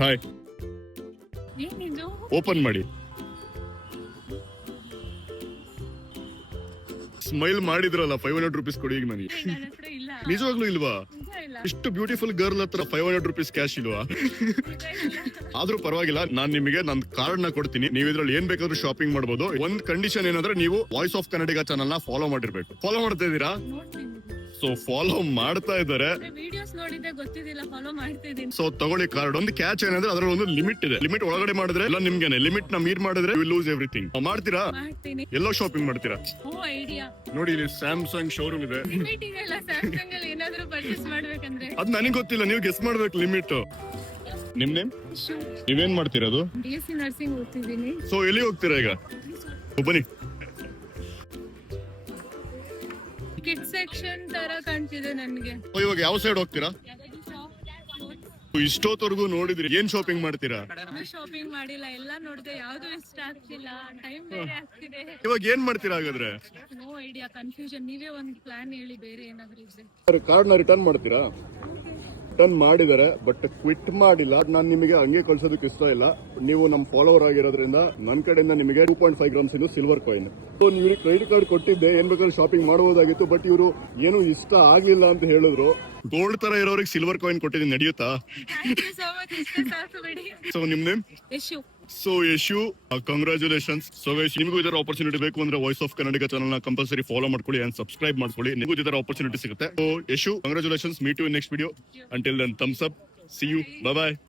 Hi, ಏನಿದು? Open ಮಾಡಿ. Smile ಮಾಡಿದ್ರಲ್ಲ, 500 ರೂಪೀಸ್ ಕೊಡಿ ಈಗ ನನಗೆ. ನನ್ನ ಹತ್ರ ಇಲ್ಲ. ನಿಜವಾಗ್ಲೂ ಇಲ್ವಾ? ನಿಜ ಇಲ್ಲ. ಇಷ್ಟು ಬ್ಯೂಟಿಫುಲ್ ಗರ್ಲ್ ಹತ್ರ 500 ರೂಪೀಸ್ ಕ್ಯಾಶ್ ಇಲ್ವಾ? ನಿಜ ಇಲ್ಲ. ಆದ್ರೂ ಪರವಾಗಿಲ್ಲ, ನಾನ್ ನಿಮಗೆ ನನ್ನ ಕಾರ್ಡ್ ನ ಕೊಡ್ತೀನಿ. ನೀವು ಇದ್ರಲ್ಲಿ ಏನ್ ಬೇಕಾದ್ರೂ ಶಾಪಿಂಗ್ ಮಾಡಬಹುದು. ಒಂದ್ ಕಂಡೀಷನ್ ಏನಂದ್ರೆ ನೀವು ವಾಯ್ಸ್ ಆಫ್ ಕನ್ನಡಿಗ ಚಾನಲ್ ನ ಫಾಲೋ ಮಾಡಿರ್ಬೇಕು. ಫಾಲೋ ಮಾಡ್ತಾ ಇದೀರಾ? ನೋಡ್ತೀನಿ. ಸೊ ಫಾಲೋ ಮಾಡ್ತಾ ಇದಾರೆ. ವಿಡಿಯೋಸ್ ನೋಡಿದ್ದೆ ಗೊತ್ತಿದ್ದಿಲ್ಲ, ಫಾಲೋ ಮಾಡ್ತಿದ್ದೀನಿ. ಸೊ ತಗೊಳ್ಳಿ ಕಾರ್ಡ್. ಒಂದು ಕ್ಯಾಚ್ ಏನಂದ್ರೆ ಅದರ ಒಂದು ಲಿಮಿಟ್ ಇದೆ. ಲಿಮಿಟ್ ಒಳಗಡೆ ಮಾಡಿದ್ರೆ ಎಲ್ಲ ನಿಮ್ಗೆನೆ. ಲಿಮಿಟ್ ನ ಮೀರ್ ಮಾಡಿದ್ರೆ ಯು ಲೂಸ್ ಎವ್ರಿಥಿಂಗ್. ಮಾಡ್ತೀರಾ? ಮಾಡ್ತೀನಿ. ಎಲ್ಲೋ ಶಾಪಿಂಗ್ ಮಾಡ್ತೀರಾ? ಓ ಐಡಿಯಾ. ನೋಡಿ, ಇಲ್ಲಿ ಸ್ಯಾಮ್ಸಂಗ್ ಶೋರೂಮ್ ಇದೆ. ಲಿಮಿಟ್ ಇದೆಲ್ಲ ಸ್ಯಾಮ್ಸಂಗ್ ಅಲ್ಲಿ ಏನಾದ್ರೂ ಪರ್ಚೇಸ್ ಮಾಡ್ಬೇಕಂದ್ರೆ. ಅದ್ ನನಗೆ ಗೊತ್ತಿಲ್ಲ, ನೀವು ಗೆಸ್ ಮಾಡ್ಬೇಕು ಲಿಮಿಟ್. ನಿಮ್ ನೇಮ್? ನೀವೇನ್ ಮಾಡ್ತಿರೋದು? BSc nursing ಓದ್ತಿದ್ದೀನಿ. ಸೊ ಎಲ್ಲಿ ಹೋಗ್ತೀರಾ ಈಗ? ಬನ್ನಿ. ಕಿಡ್ ಸೆಕ್ಷನ್ ತರ ಕಾಣ್ತಿದೆ ನನ್ಗೆ. ಇವಾಗ ಯಾವ ಸೈಡ್ ಹೋಗ್ತೀರಾ? ಇಷ್ಟೊತ್ತವರೆಗೂ ನೋಡಿದ್ರಿ, ಏನ್ ಶಾಪಿಂಗ್ ಮಾಡ್ತೀರಾ? ಶಾಪಿಂಗ್ ಮಾಡಿಲ್ಲ, ಎಲ್ಲ ನೋಡಿದೆ, ಯಾವ್ದು ಇಷ್ಟ ಆಗ್ತಿಲ್ಲ. ಟೈಮ್ ಬೇರೆ ಆಗ್ತಿದೆ. ಇವಾಗ ಏನ್ ಮಾಡ್ತೀರಾ ಹಾಗಾದ್ರೆ? No idea, confusion. ನೀವೇ ಒಂದು ಪ್ಲಾನ್ ಹೇಳಿ, ಬೇರೆ ಏನಾದ್ರು ಇದ್ರೆ. ಕಾರ್ಡ್ ನ ರಿಟರ್ನ್ ಮಾಡ್ತೀರಾ? ರಿಟರ್ನ್ ಮಾಡಿದಾರೆ, ಬಟ್ ಕ್ವಿಟ್ ಮಾಡಿಲ್ಲ. ನಾನು ನಿಮಗೆ ಹಂಗೆ ಕಳ್ಸೋದಕ್ಕೆ ಇಷ್ಟ ಇಲ್ಲ. ನೀವು ನಮ್ ಫಾಲೋವರ್ ಆಗಿರೋದ್ರಿಂದ ನನ್ನ ಕಡೆಯಿಂದ ನಿಮಗೆ 2.5 ಗ್ರಾಮ್ಸ್ ಇದು ಸಿಲ್ವರ್ ಕಾಯಿನ್. ಸೊ ನೀವು ಕ್ರೆಡಿಟ್ ಕಾರ್ಡ್ ಕೊಟ್ಟಿದ್ದೆ, ಏನ್ ಬೇಕಾದ್ರೂ ಶಾಪಿಂಗ್ ಮಾಡಬಹುದಾಗಿತ್ತು. ಬಟ್ ಇವರು ಏನು ಇಷ್ಟ ಆಗ್ಲಿಲ್ಲ ಅಂತ ಹೇಳಿದ್ರು. ಗೋಲ್ಡ್ ತರ ಇರೋರಿಗೆ ಸಿಲ್ವರ್ ಕಾಯಿನ್ ಕೊಟ್ಟಿದ್ದೀನಿ, ನಡೆಯುತ್ತಾ? Thank you so much. ಇಷ್ಟ ಸಾಕು ಬಿಡಿ. ಸೊ ನಿಮ್ name? Yashu. So Yashu, congratulations. So ನಿಮಗೂ ಇದರ ಆಪರ್ಚುನಿಟಿ ಬೇಕು ಅಂದ್ರೆ ವಾಯ್ಸ್ ಆಫ್ ಕನ್ನಡಿಗ ಚಾನಲ್ ನ ಕಂಪಲ್ಸರಿ ಫಾಲೋ ಮಾಡ್ಕೊಳ್ಳಿ ಅಂಡ್ ಸಬ್ಸ್ಕ್ರೈಬ್ ಮಾಡ್ಕೊಳ್ಳಿ. ನಿಮಗೂ ಇದರ ಆಪರ್ಚುನಿಟಿ ಸಿಗುತ್ತೆ. So Yashu, congratulations. Meet you in next video. Until then thumbs up. See you. Bye bye.